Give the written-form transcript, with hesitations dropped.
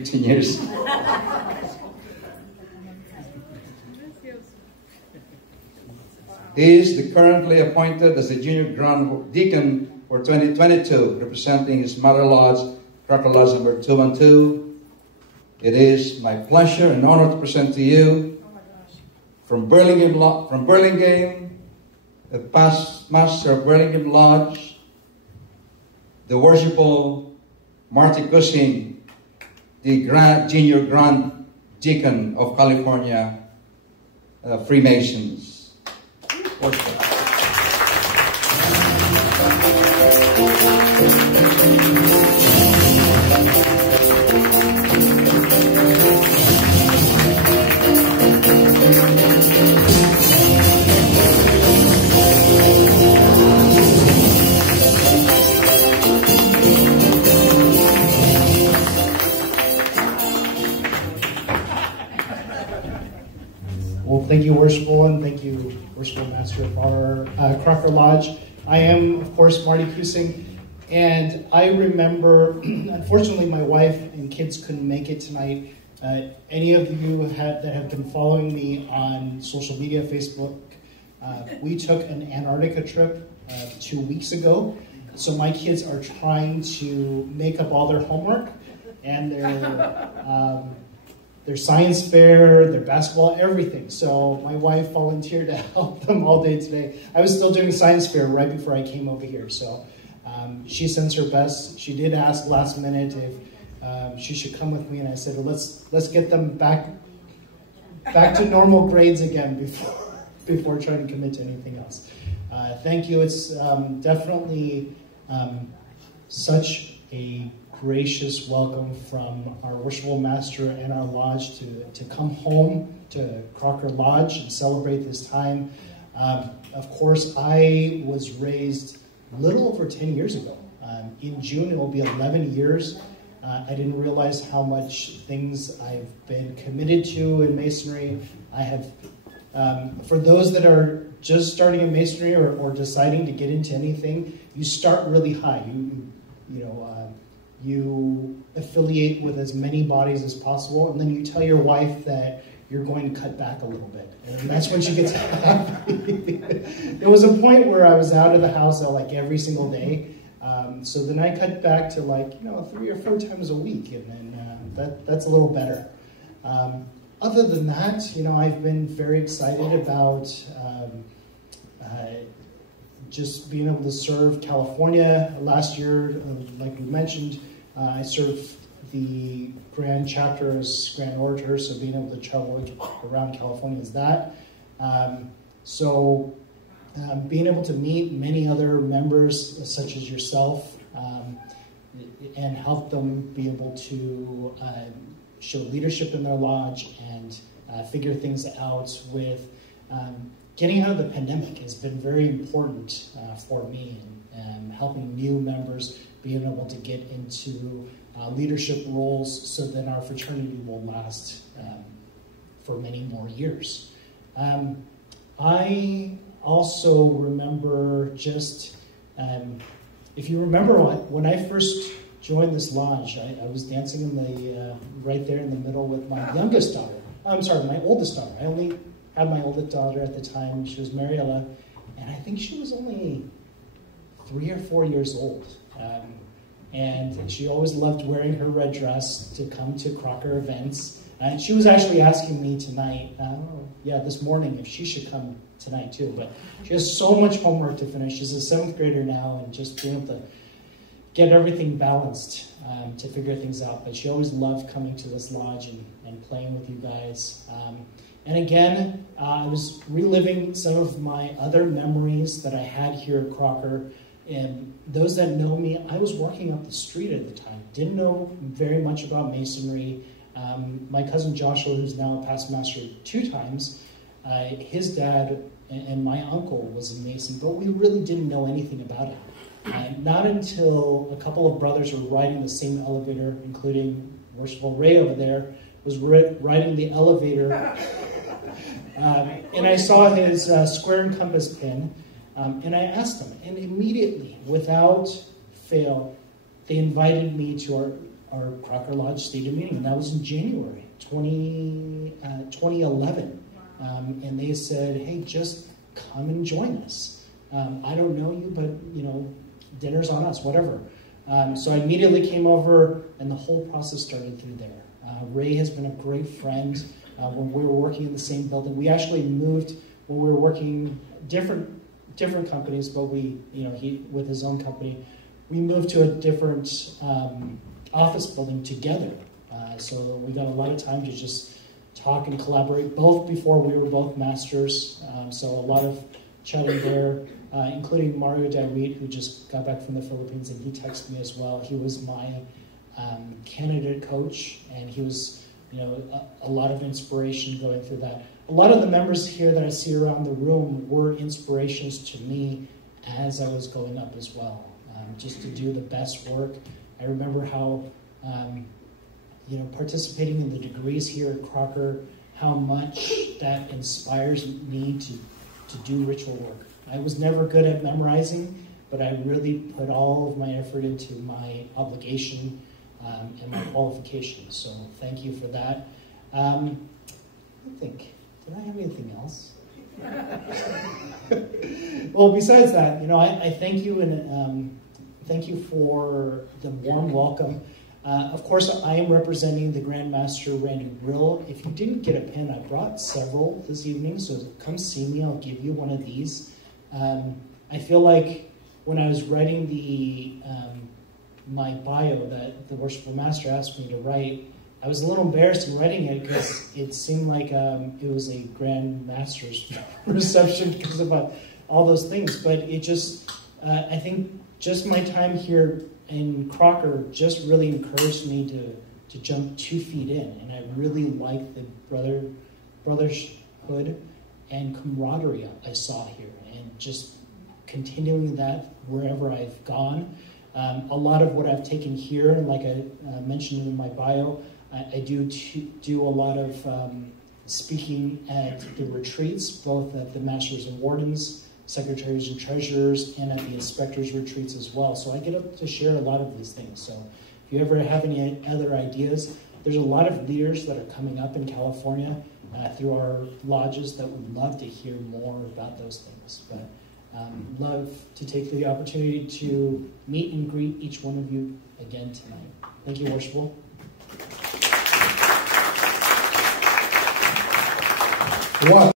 15 years. He is currently appointed as the Junior Grand Deacon for 2022, representing his Mother Lodge, Crocker Lodge number 212. It is my pleasure and honor to present to you from Burlingame, the past master of Burlingame Lodge, the worshipful Marty Cushing, the Junior Grand Deacon of California Freemasons. Worship. Well, thank you, Worshipful, and thank you, Worshipful Master of our Crocker Lodge. I am, of course, Marty Cushing, and I remember, unfortunately, my wife and kids couldn't make it tonight. Any of you that have been following me on social media, Facebook, we took an Antarctica trip 2 weeks ago. So my kids are trying to make up all their homework and their science fair, their basketball, everything. So my wife volunteered to help them all day today. I was still doing science fair right before I came over here. So she sends her best. She did ask last minute if she should come with me, and I said, well, let's get them back to normal grades again before trying to commit to anything else. Thank you. It's definitely such a gracious welcome from our worshipful master and our lodge to come home to Crocker Lodge and celebrate this time. Of course, I was raised a little over 10 years ago. In June, it will be 11 years. I didn't realize how much things I've been committed to in Masonry. I have, for those that are just starting in Masonry or deciding to get into anything, you start really high. You affiliate with as many bodies as possible, and then you tell your wife that you're going to cut back a little bit. And that's when she gets happy. There was a point where I was out of the house like every single day. So then I cut back to 3 or 4 times a week, and then that's a little better. Other than that, I've been very excited about just being able to serve California. Last year, like we mentioned, I served the Grand Chapter as Grand Orator, so being able to travel around California is that. Being able to meet many other members, such as yourself, and help them be able to show leadership in their lodge and figure things out with getting out of the pandemic has been very important for me, and helping new members being able to get into leadership roles so that our fraternity will last for many more years. I also remember if you remember when I first joined this lodge, I was dancing in right there in the middle with my youngest daughter. I'm sorry, my oldest daughter. I only had my oldest daughter at the time. She was Mariella, and I think she was only 3 or 4 years old. And she always loved wearing her red dress to come to Crocker events. And she was actually asking me tonight, this morning, if she should come tonight too. But she has so much homework to finish. She's a 7th grader now, and just being able to get everything balanced to figure things out. But she always loved coming to this lodge and playing with you guys. And again, I was reliving some of my other memories that I had here at Crocker. And those that know me, I was working up the street at the time. Didn't know very much about Masonry. My cousin Joshua, who's now a past master 2 times, his dad and my uncle was a Mason, but we really didn't know anything about it. Not until a couple of brothers were riding the same elevator, including Worshipful Ray over there, was riding the elevator. And I saw his square and compass pin. And I asked them, and immediately, without fail, they invited me to our Crocker Lodge stated meeting, and that was in January 2011. And they said, hey, just come and join us. I don't know you, but dinner's on us, whatever. So I immediately came over, and the whole process started through there. Ray has been a great friend. When we were working in the same building, we actually moved when we were working different companies, but he with his own company, we moved to a different office building together. So we got a lot of time to just talk and collaborate, both before we were both masters. So a lot of chatting there, including Mario Dawit, who just got back from the Philippines, and he texted me as well. He was my candidate coach, and he was a lot of inspiration going through that. A lot of the members here that I see around the room were inspirations to me as I was going up as well, just to do the best work. I remember how, participating in the degrees here at Crocker, how much that inspires me to do ritual work. I was never good at memorizing, but I really put all of my effort into my obligation and my qualifications. So thank you for that. I think, did I have anything else? Well, besides that, I thank you, and thank you for the warm welcome. Of course, I am representing the Grand Master Randy Brill. If you didn't get a pen, I brought several this evening, so come see me. I'll give you one of these. I feel like when I was writing my bio that the Worshipful Master asked me to write, I was a little embarrassed in writing it because it seemed like it was a Grand Master's reception because of all those things. But it just, I think just my time here in Crocker just really encouraged me to jump 2 feet in. And I really like the brotherhood and camaraderie I saw here, and just continuing that wherever I've gone. A lot of what I've taken here, and like I mentioned in my bio, I do a lot of speaking at the retreats, both at the Masters and Wardens, Secretaries and Treasurers, and at the Inspectors retreats as well. So I get up to share a lot of these things. So if you ever have any other ideas, there's a lot of leaders that are coming up in California through our lodges that would love to hear more about those things. But love to take the opportunity to meet and greet each one of you again tonight. Thank you, Worshipful. What?